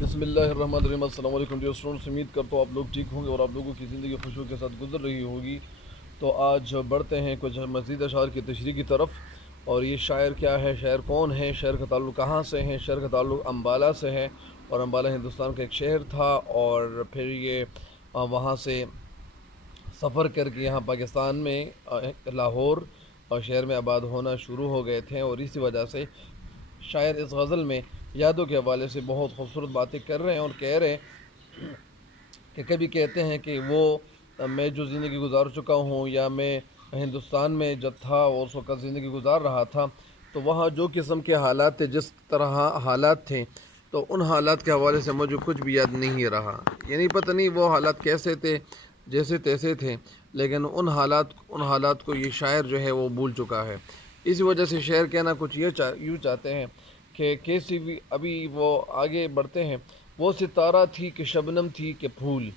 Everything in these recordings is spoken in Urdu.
بسم اللہ الرحمن الرحیم۔ السلام علیکم ڈیئر اسٹوڈنٹس، امید کرتا ہوں آپ لوگ ٹھیک ہوں گے اور آپ لوگوں کی زندگی خوشیوں کے ساتھ گزر رہی ہوگی۔ تو آج بڑھتے ہیں کچھ مزید اشعار کی تشریح کی طرف۔ اور یہ شاعر کیا ہے، شاعر کون ہے، شاعر کا تعلق کہاں سے ہے؟ شاعر کا تعلق امبالہ سے ہے، اور امبالہ ہندوستان کا ایک شہر تھا، اور پھر یہ وہاں سے سفر کر کے یہاں پاکستان میں لاہور اور شہر میں آباد ہونا شروع ہو گئے تھے۔ اور اسی وجہ سے شاعر اس غزل میں یادوں کے حوالے سے بہت خوبصورت باتیں کر رہے ہیں، اور کہہ رہے ہیں کہ کبھی کہتے ہیں کہ وہ میں جو زندگی گزار چکا ہوں، یا میں ہندوستان میں جب تھا اور اس وقت زندگی گزار رہا تھا، تو وہاں جو قسم کے حالات تھے، جس طرح حالات تھے، تو ان حالات کے حوالے سے مجھے کچھ بھی یاد نہیں رہا۔ یعنی پتہ نہیں وہ حالات کیسے تھے، جیسے تیسے تھے، لیکن ان حالات کو یہ شاعر جو ہے وہ بھول چکا ہے۔ اسی وجہ سے شعر کہنا کچھ یوں چاہتے ہیں کہ کیسی بھی ابھی وہ آگے بڑھتے ہیں۔ وہ ستارہ تھی کہ شبنم تھی کہ پھول،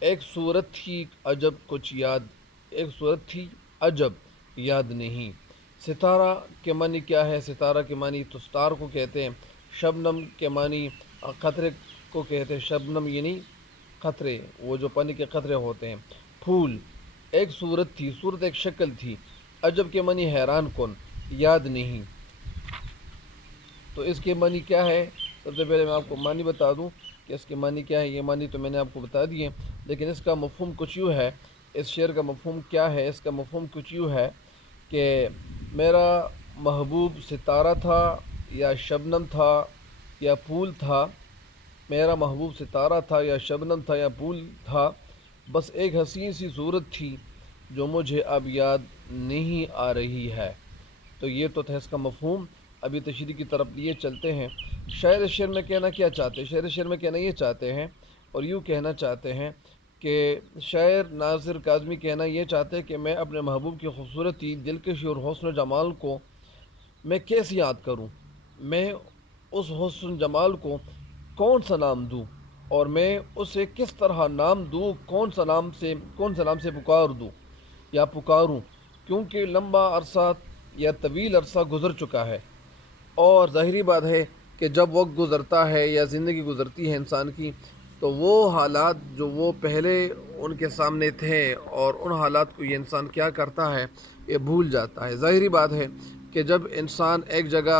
ایک صورت تھی عجب کچھ یاد، ایک صورت تھی عجب یاد نہیں۔ ستارہ کے معنی کیا ہے؟ ستارہ کے معنی تو سٹار کو کہتے ہیں۔ شبنم کے معنی قطرے کو کہتے ہیں۔ شبنم یعنی قطرے، وہ جو پانی کے قطرے ہوتے ہیں۔ پھول ایک صورت تھی، صورت ایک شکل تھی۔ عجب کے معنی حیران کن، یاد نہیں۔ تو اس کے معنی کیا ہے؟ سب سے پہلے میں آپ کو معنی بتا دوں کہ اس کے معنی کیا ہے۔ یہ معنی تو میں نے آپ کو بتا دیے، لیکن اس کا مفہوم کچھ یوں ہے۔ اس شعر کا مفہوم کیا ہے؟ اس کا مفہوم کچھ یوں ہے کہ میرا محبوب ستارہ تھا، یا شبنم تھا، یا پھول تھا۔ میرا محبوب ستارہ تھا، یا شبنم تھا، یا پھول تھا، بس ایک حسین سی صورت تھی جو مجھے اب یاد نہیں آ رہی ہے۔ تو یہ تو تھا اس کا مفہوم۔ ابھی تشریح کی طرف یہ چلتے ہیں۔ شاعر اس شعر میں کہنا کیا چاہتے ہیں؟ شاعر اس شعر میں کہنا یہ چاہتے ہیں، اور یوں کہنا چاہتے ہیں کہ شاعر ناصر کاظمی کہنا یہ چاہتے ہیں کہ میں اپنے محبوب کی خوبصورتی، دلکشی اور حسن و جمال کو میں کیسے یاد کروں؟ میں اس حسن جمال کو کون سا نام دوں، اور میں اسے کس طرح نام دوں؟ کون سا نام سے پکار دوں یا پکاروں؟ کیونکہ لمبا عرصہ یا طویل عرصہ گزر چکا ہے، اور ظاہری بات ہے کہ جب وقت گزرتا ہے یا زندگی گزرتی ہے انسان کی، تو وہ حالات جو وہ پہلے ان کے سامنے تھے، اور ان حالات کو یہ انسان کیا کرتا ہے، یہ بھول جاتا ہے۔ ظاہری بات ہے کہ جب انسان ایک جگہ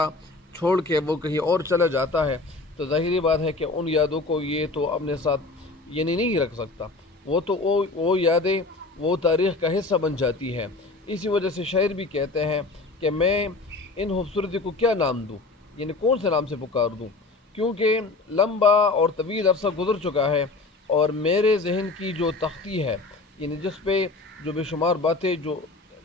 چھوڑ کے وہ کہیں اور چلا جاتا ہے، تو ظاہری بات ہے کہ ان یادوں کو یہ تو اپنے ساتھ یعنی نہیں رکھ سکتا۔ وہ یادیں وہ تاریخ کا حصہ بن جاتی ہے۔ اسی وجہ سے شاعر بھی کہتے ہیں کہ میں ان خوبصورتی کو کیا نام دوں، یعنی کون سے نام سے پکار دوں؟ کیونکہ لمبا اور طویل عرصہ گزر چکا ہے، اور میرے ذہن کی جو تختی ہے، یعنی جس پہ جو بے شمار باتیں جو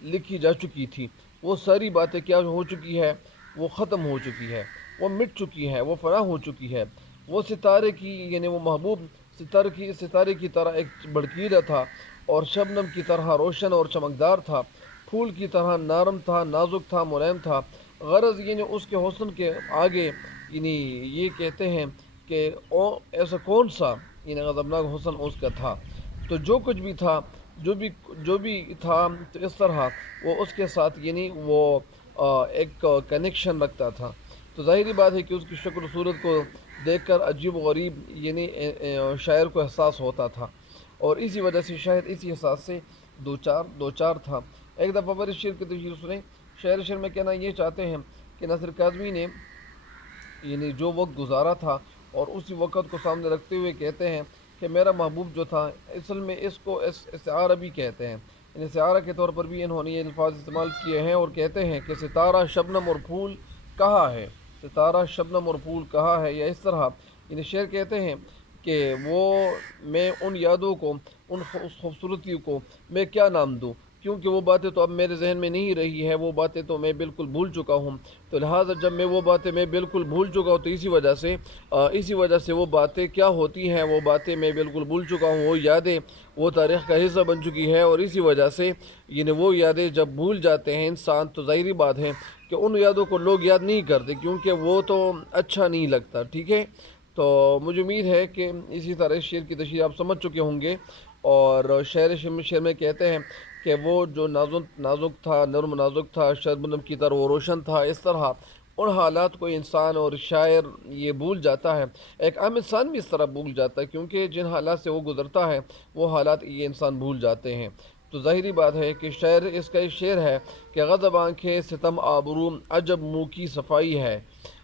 لکھی جا چکی تھی، وہ ساری باتیں کیا ہو چکی ہے؟ وہ ختم ہو چکی ہے، وہ مٹ چکی ہے، وہ فنا ہو چکی ہے۔ وہ ستارے کی، یعنی وہ محبوب ستارے کی طرح ایک بھڑکیلا تھا، اور شبنم کی طرح روشن اور چمکدار تھا، پھول کی طرح نرم تھا، نازک تھا، ملائم تھا۔ غرض یعنی اس کے حسن کے آگے، یعنی یہ کہتے ہیں کہ ایسا کون سا یعنی غضبناک حسن اس کا تھا۔ تو جو کچھ بھی تھا، جو بھی تھا، تو اس طرح وہ اس کے ساتھ یعنی وہ ایک کنیکشن رکھتا تھا۔ تو ظاہری بات ہے کہ اس کی شکل و صورت کو دیکھ کر عجیب و غریب یعنی شاعر کو احساس ہوتا تھا، اور اسی وجہ سے شاعر اسی احساس سے دو چار تھا۔ ایک دفعہ پر اس شعر کی تشریح سنیں۔ شعر میں کہنا یہ چاہتے ہیں کہ ناصر کاظمی نے یعنی جو وقت گزارا تھا، اور اسی وقت کو سامنے رکھتے ہوئے کہتے ہیں کہ میرا محبوب جو تھا، اصل میں اس کو استعارہ بھی کہتے ہیں، یعنی استعارہ کے طور پر بھی انہوں نے یہ الفاظ استعمال کیے ہیں، اور کہتے ہیں کہ ستارہ شبنم اور پھول کہاں ہے؟ ستارہ شبنم اور پھول کہاں ہے؟ یا اس طرح یعنی شعر کہتے ہیں کہ میں ان یادوں کو، اس خوبصورتی کو میں کیا نام دوں؟ کیونکہ وہ باتیں تو اب میرے ذہن میں نہیں رہی ہے، وہ باتیں تو میں بالکل بھول چکا ہوں۔ تو لہٰذا جب میں وہ باتیں میں بالکل بھول چکا ہوں، تو اسی وجہ سے وہ باتیں کیا ہوتی ہیں؟ وہ باتیں میں بالکل بھول چکا ہوں، وہ یادیں وہ تاریخ کا حصہ بن چکی ہے، اور اسی وجہ سے یعنی وہ یادیں جب بھول جاتے ہیں انسان، تو ظاہری بات ہے کہ ان یادوں کو لوگ یاد نہیں کرتے، کیونکہ وہ تو اچھا نہیں لگتا۔ ٹھیک ہے؟ تو مجھے امید ہے کہ اسی طرح اس شعر کی تشریح آپ سمجھ چکے ہوں گے۔ اور شعر میں کہتے ہیں کہ وہ جو نازک تھا، نرم نازک تھا، شبنم کی طرح وہ روشن تھا، اس طرح ان حالات کو انسان اور شاعر یہ بھول جاتا ہے، ایک عام انسان بھی اس طرح بھول جاتا ہے، کیونکہ جن حالات سے وہ گزرتا ہے وہ حالات یہ انسان بھول جاتے ہیں۔ تو ظاہری بات ہے کہ شعر، اس کا ایک شعر ہے کہ غضب آنکھیں ستم آبرو عجب منہ کی صفائی ہے،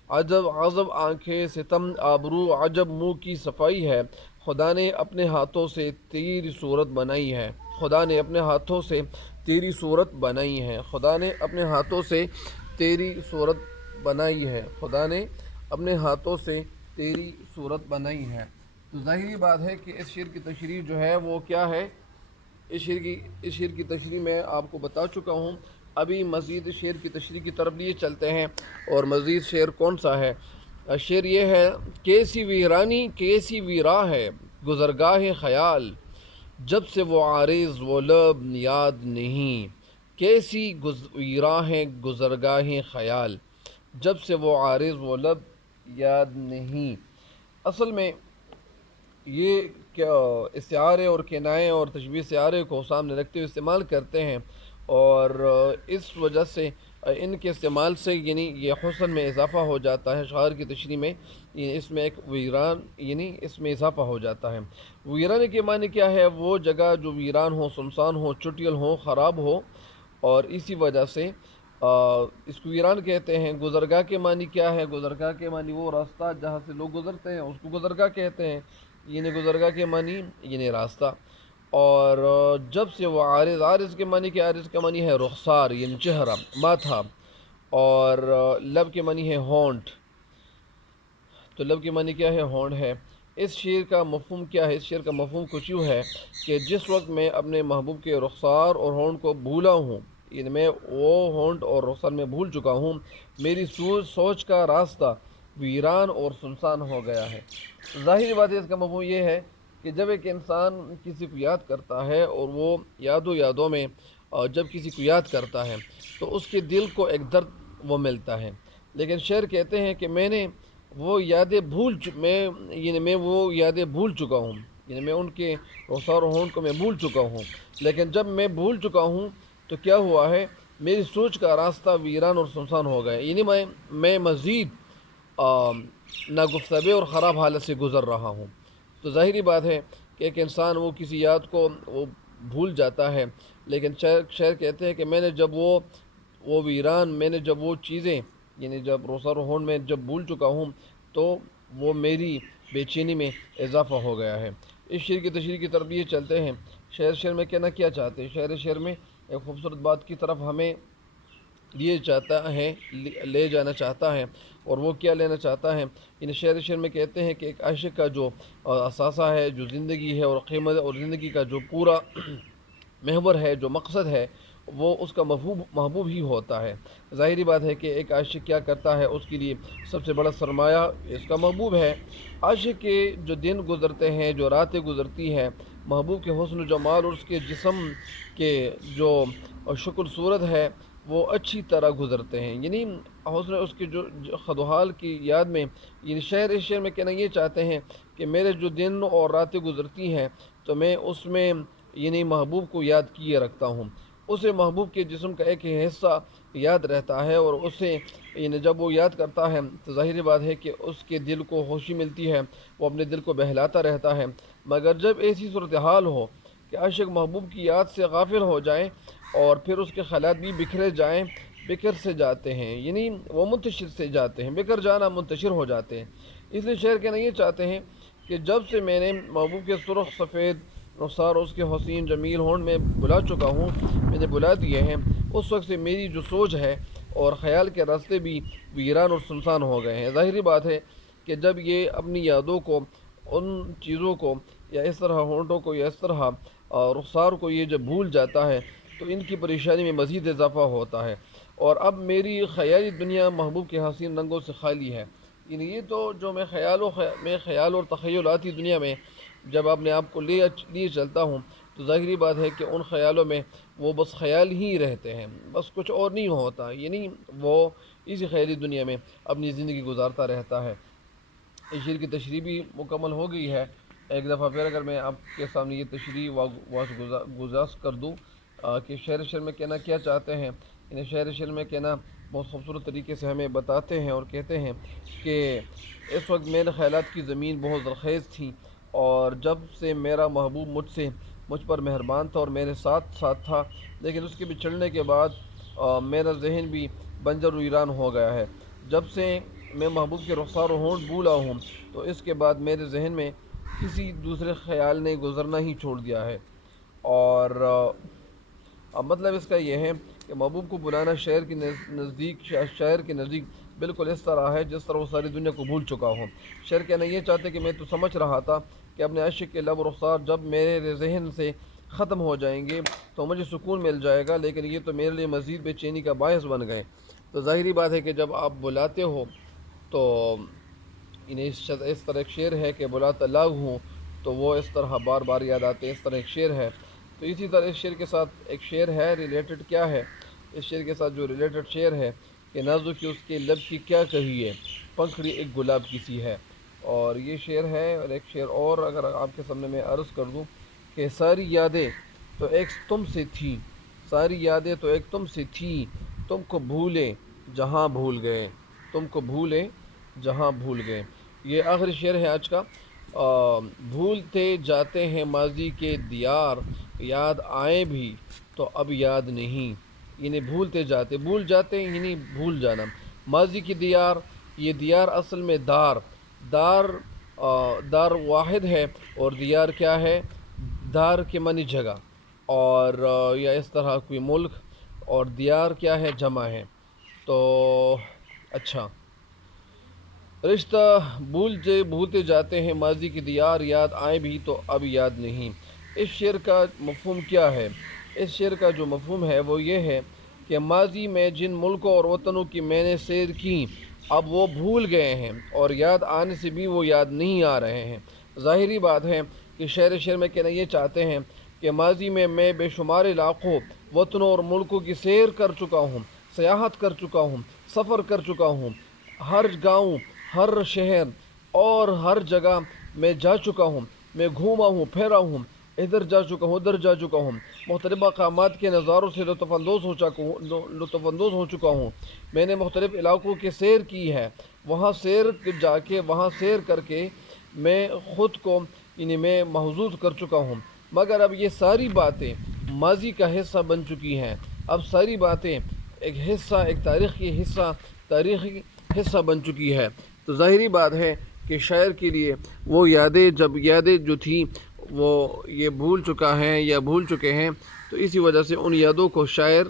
عجب غضب آنکھیں ستم آبرو عجب منہ کی صفائی ہے، خدا نے اپنے ہاتھوں سے تیری صورت بنائی ہے، خدا نے اپنے ہاتھوں سے تیری صورت بنائی ہے، خدا نے اپنے ہاتھوں سے تیری صورت بنائی ہے، خدا نے اپنے ہاتھوں سے تیری صورت بنائی ہے۔ تو ظاہری بات ہے کہ اس شعر کی تشریح جو ہے وہ کیا ہے، اس شعر کی تشریح میں آپ کو بتا چکا ہوں۔ ابھی مزید شعر کی تشریح کی طرف لیے چلتے ہیں، اور مزید شعر کون سا ہے؟ شعر یہ ہے، کیسی ویرانی کیسی ویراں ہے گزرگاہ خیال، جب سے وہ عارض وہ لب یاد نہیں، کیسی ویراں ہے گزرگاہ خیال، جب سے وہ عارض وہ لب یاد نہیں۔ اصل میں یہ کیا استعارے اور کنائے اور تشبیہ استعارے کو سامنے رکھتے ہوئے استعمال کرتے ہیں، اور اس وجہ سے ان کے استعمال سے یعنی یہ حسن میں اضافہ ہو جاتا ہے، شاعر کی تشریح میں اس میں ایک ویران یعنی اس میں اضافہ ہو جاتا ہے۔ ویران کے معنی کیا ہے؟ وہ جگہ جو ویران ہو، سنسان ہو، چٹیل ہو، خراب ہو، اور اسی وجہ سے اس کو ویران کہتے ہیں۔ گزرگاہ کے معنی کیا ہے؟ گزرگاہ کے معنی وہ راستہ جہاں سے لوگ گزرتے ہیں اس کو گزرگاہ کہتے ہیں، یعنی گزرگاہ کے معنی یعنی راستہ۔ اور جب سے وہ عارض، عارض کے معنی کیا؟ عارض کا معنی ہے رخسار یعنی چہرہ، ماتھا، اور لب کے معنی ہے ہونٹ، تو لب کے معنی کیا ہے؟ ہونٹ ہے۔ اس شعر کا مفہوم کیا ہے؟ اس شعر کا مفہوم کچھ یوں ہے کہ جس وقت میں اپنے محبوب کے رخسار اور ہونٹ کو بھولا ہوں، یعنی میں وہ ہونٹ اور رخسار میں بھول چکا ہوں، میری سوچ کا راستہ ویران اور سنسان ہو گیا ہے۔ ظاہری بات ہے، اس کا مفہوم یہ ہے کہ جب ایک انسان کسی کو یاد کرتا ہے اور وہ یادوں میں جب کسی کو یاد کرتا ہے تو اس کے دل کو ایک درد وہ ملتا ہے، لیکن شعر کہتے ہیں کہ میں نے وہ یادیں میں وہ یادیں بھول چکا ہوں، یعنی میں ان کے رخسار و ہونٹ کو میں بھول چکا ہوں، لیکن جب میں بھول چکا ہوں تو کیا ہوا ہے؟ میری سوچ کا راستہ ویران اور سنسان ہو گیا، یعنی میں مزید ناگفتگی اور خراب حالت سے گزر رہا ہوں۔ تو ظاہری بات ہے کہ ایک انسان وہ کسی یاد کو وہ بھول جاتا ہے، لیکن شاعر کہتے ہیں کہ میں نے جب وہ ویران، میں نے جب وہ چیزیں یعنی جب رخسار و ہونٹ میں جب بھول چکا ہوں تو وہ میری بے چینی میں اضافہ ہو گیا ہے۔ اس شعر کی تشریح کی طرف یہ چلتے ہیں۔ شعر میں کہنا کیا چاہتے ہیں؟ شعر میں ایک خوبصورت بات کی طرف ہمیں لے جانا چاہتا ہے، اور وہ کیا لینا چاہتا ہے؟ ان شعر میں کہتے ہیں کہ ایک عاشق کا جو اثاثہ ہے، جو زندگی ہے اور قیمت اور زندگی کا جو پورا محور ہے، جو مقصد ہے، وہ اس کا محبوب ہی ہوتا ہے۔ ظاہری بات ہے کہ ایک عاشق کیا کرتا ہے؟ اس کے لیے سب سے بڑا سرمایہ اس کا محبوب ہے۔ عاشق کے جو دن گزرتے ہیں، جو راتیں گزرتی ہیں، محبوب کے حسن و جمال اور اس کے جسم کے جو شکل صورت ہے وہ اچھی طرح گزرتے ہیں، یعنی حسن اس کے جو خدوحال کی یاد میں، یعنی اس شعر میں کہنا یہ چاہتے ہیں کہ میرے جو دن اور راتیں گزرتی ہیں تو میں اس میں یعنی محبوب کو یاد کیے رکھتا ہوں، اسے محبوب کے جسم کا ایک حصہ یاد رہتا ہے، اور اسے یعنی جب وہ یاد کرتا ہے تو ظاہری بات ہے کہ اس کے دل کو خوشی ملتی ہے، وہ اپنے دل کو بہلاتا رہتا ہے۔ مگر جب ایسی صورتحال ہو کہ عاشق محبوب کی یاد سے غافل ہو جائیں اور پھر اس کے خیالات بھی بکھر سے جاتے ہیں، یعنی وہ منتشر سے جاتے ہیں، بکھر جانا منتشر ہو جاتے ہیں۔ اس لیے شعر کہنا یہ چاہتے ہیں کہ جب سے میں نے محبوب کے سرخ سفید رخسار اس کے حسین جمیل ہونٹ میں بلا چکا ہوں، میں نے بلا دیے ہیں، اس وقت سے میری جو سوچ ہے اور خیال کے راستے بھی ویران اور سنسان ہو گئے ہیں۔ ظاہری بات ہے کہ جب یہ اپنی یادوں کو، ان چیزوں کو، یا اس طرح ہونٹوں کو، یا اس طرح رخسار کو یہ جب بھول جاتا ہے تو ان کی پریشانی میں مزید اضافہ ہوتا ہے، اور اب میری خیالی دنیا محبوب کے حسین رنگوں سے خالی ہے۔ یعنی یہ تو جو میں خیال اور تخیلاتی دنیا میں جب اپنے آپ کو لیے چلتا ہوں تو ظاہری بات ہے کہ ان خیالوں میں وہ بس خیال ہی رہتے ہیں، بس کچھ اور نہیں ہوتا، یعنی وہ اسی خیالی دنیا میں اپنی زندگی گزارتا رہتا ہے۔ اس شعر کی تشریح بھی مکمل ہو گئی ہے۔ ایک دفعہ پھر اگر میں آپ کے سامنے یہ تشریح گزاش کر دوں کہ شعر میں کہنا کیا چاہتے ہیں۔ شعر میں کہنا بہت خوبصورت طریقے سے ہمیں بتاتے ہیں اور کہتے ہیں کہ اس وقت میرے خیالات کی زمین بہت زرخیز تھی، اور جب سے میرا محبوب مجھ پر مہربان تھا اور میرے ساتھ ساتھ تھا، لیکن اس کے بچھڑنے کے بعد میرا ذہن بھی بنجر و ویران ہو گیا ہے۔ جب سے میں محبوب کے رخسار و ہونٹ بھولا ہوں، تو اس کے بعد میرے ذہن میں کسی دوسرے خیال نے گزرنا ہی چھوڑ دیا ہے۔ اور اب مطلب اس کا یہ ہے کہ محبوب کو بلانا شاعر کے نزدیک بالکل اس طرح ہے جس طرح وہ ساری دنیا کو بھول چکا ہوں۔ شاعر کہنا یہ چاہتے کہ میں تو سمجھ رہا تھا کہ اپنے عاشق کے لب و رخسار جب میرے ذہن سے ختم ہو جائیں گے تو مجھے سکون مل جائے گا، لیکن یہ تو میرے لیے مزید بے چینی کا باعث بن گئے۔ تو ظاہری بات ہے کہ جب آپ بلاتے ہو تو انہیں اس طرح ایک شعر ہے کہ بلاتا لاغ ہوں تو وہ اس طرح بار بار یاد آتے ہیں، اس طرح ایک شعر ہے۔ تو اسی طرح اس شعر کے ساتھ ایک شعر ہے ریلیٹڈ کیا ہے، اس شعر کے ساتھ جو ریلیٹڈ شعر ہے کہ نازکی اس کے لب کی کیا کہیے، پنکھڑی ایک گلاب کسی ہے۔ اور یہ شعر ہے، اور ایک شعر اور اگر آپ کے سامنے میں عرض کر دوں کہ ساری یادیں تو ایک تم سے تھیں، ساری یادیں تو ایک تم سے تھیں، تم کو بھولے جہاں بھول گئے، تم کو بھولے جہاں بھول گئے۔ یہ آخری شعر ہے آج کا۔ بھولتے جاتے ہیں ماضی کے دیار، یاد آئیں بھی تو اب یاد نہیں، یعنی بھول جاتے یعنی بھول جانا۔ ماضی کی دیار، یہ دیار اصل میں دار دار واحد ہے، اور دیار کیا ہے، دار کے معنی جگہ، اور یا اس طرح کوئی ملک، اور دیار کیا ہے، جمع ہے۔ تو اچھا، رشتہ بھولتے جاتے ہیں ماضی کی دیار، یاد آئیں بھی تو اب یاد نہیں۔ اس شعر کا مفہوم کیا ہے؟ اس شعر کا جو مفہوم ہے وہ یہ ہے کہ ماضی میں جن ملکوں اور وطنوں کی میں نے سیر کی، اب وہ بھول گئے ہیں، اور یاد آنے سے بھی وہ یاد نہیں آ رہے ہیں۔ ظاہری بات ہے کہ شعر میں کہنا یہ چاہتے ہیں کہ ماضی میں بے شمار علاقوں، وطنوں اور ملکوں کی سیر کر چکا ہوں، سیاحت کر چکا ہوں، سفر کر چکا ہوں، ہر گاؤں، ہر شہر اور ہر جگہ میں جا چکا ہوں، میں گھوما ہوں، پھیرا ہوں، ادھر جا چکا ہوں، ادھر جا چکا ہوں، مختلف مقامات کے نظاروں سے لطف اندوز ہو چکا ہوں۔ میں نے مختلف علاقوں کی سیر کی ہے، وہاں سیر کر کے میں خود کو یعنی میں محظوظ کر چکا ہوں، مگر اب یہ ساری باتیں ماضی کا حصہ بن چکی ہیں۔ اب ساری باتیں ایک تاریخی حصہ بن چکی ہے۔ تو ظاہری بات ہے کہ شاعر کے لیے وہ یادیں جو تھیں وہ یہ بھول چکا ہے یا بھول چکے ہیں، تو اسی وجہ سے ان یادوں کو شاعر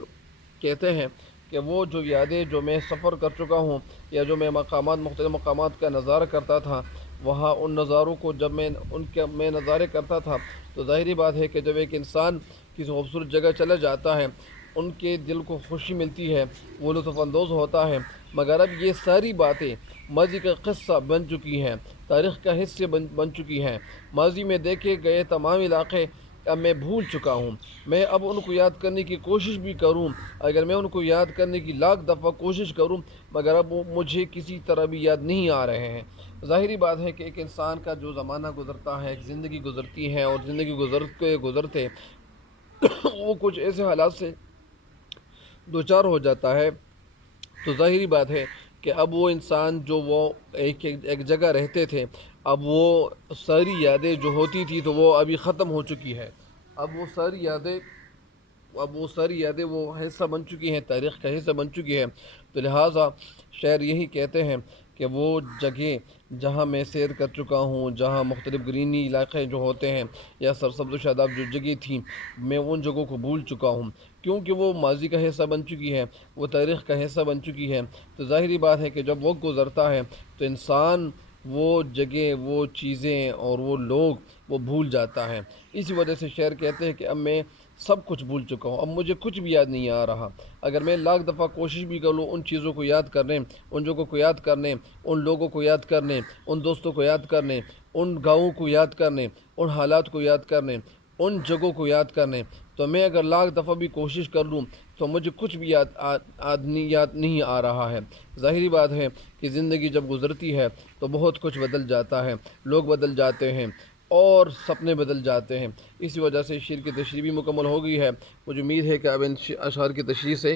کہتے ہیں کہ وہ جو یادیں جو میں سفر کر چکا ہوں، یا جو میں مختلف مقامات کا نظارہ کرتا تھا، وہاں ان نظاروں کو جب میں نظارے کرتا تھا، تو ظاہری بات ہے کہ جب ایک انسان کسی خوبصورت جگہ چلا جاتا ہے، ان کے دل کو خوشی ملتی ہے، وہ لطف اندوز ہوتا ہے، مگر اب یہ ساری باتیں ماضی کا قصہ بن چکی ہیں، تاریخ کا حصہ بن چکی ہیں۔ ماضی میں دیکھے گئے تمام علاقے اب میں بھول چکا ہوں۔ میں اب ان کو یاد کرنے کی کوشش بھی کروں، اگر میں ان کو یاد کرنے کی لاکھ دفعہ کوشش کروں، مگر اب وہ مجھے کسی طرح بھی یاد نہیں آ رہے ہیں۔ ظاہری بات ہے کہ ایک انسان کا جو زمانہ گزرتا ہے، ایک زندگی گزرتی ہے، اور زندگی گزرتے وہ کچھ ایسے حالات سے دوچار ہو جاتا ہے، تو ظاہری بات ہے کہ اب وہ انسان جو وہ ایک جگہ رہتے تھے، اب وہ ساری یادیں جو ہوتی تھی تو وہ ابھی ختم ہو چکی ہے۔ اب وہ ساری یادیں وہ حصہ بن چکی ہیں، تاریخ کا حصہ بن چکی ہے۔ تو لہٰذا شاعر یہی کہتے ہیں کہ وہ جگہ جہاں میں سیر کر چکا ہوں، جہاں مختلف گرینی علاقے جو ہوتے ہیں یا سرسبز و شاداب جو جگہ تھیں، میں ان جگہوں کو بھول چکا ہوں، کیونکہ وہ ماضی کا حصہ بن چکی ہے، وہ تاریخ کا حصہ بن چکی ہے۔ تو ظاہری بات ہے کہ جب وقت گزرتا ہے تو انسان وہ جگہ، وہ چیزیں اور وہ لوگ وہ بھول جاتا ہے۔ اسی وجہ سے شاعر کہتے ہیں کہ اب میں سب کچھ بھول چکا ہوں، اب مجھے کچھ بھی یاد نہیں آ رہا۔ اگر میں لاکھ دفعہ کوشش بھی کر لوں ان چیزوں کو یاد کرنے، ان جگہوں کو یاد کرنے، ان لوگوں کو یاد کرنے، ان دوستوں کو یاد کرنے، ان گاؤں کو یاد کرنے، ان حالات کو یاد کرنے، ان جگہوں کو یاد کرنے، تو میں اگر لاکھ دفعہ بھی کوشش کر لوں تو مجھے کچھ بھی یاد نہیں آ رہا ہے۔ ظاہری بات ہے کہ زندگی جب گزرتی ہے تو بہت کچھ بدل جاتا ہے، لوگ بدل جاتے ہیں اور سپنے بدل جاتے ہیں۔ اسی وجہ سے شعر کی تشریح بھی مکمل ہو گئی ہے۔ مجھے امید ہے کہ اب ان اشعار کی تشریح سے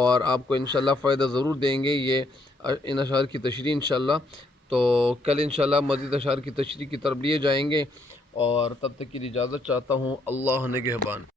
اور آپ کو انشاءاللہ فائدہ ضرور دیں گے یہ ان اشعار کی تشریح انشاءاللہ. تو کل انشاءاللہ مزید اشعار کی تشریح کی طرف لیے جائیں گے، اور تب تک کے لیے اجازت چاہتا ہوں. اللہ نگہبان.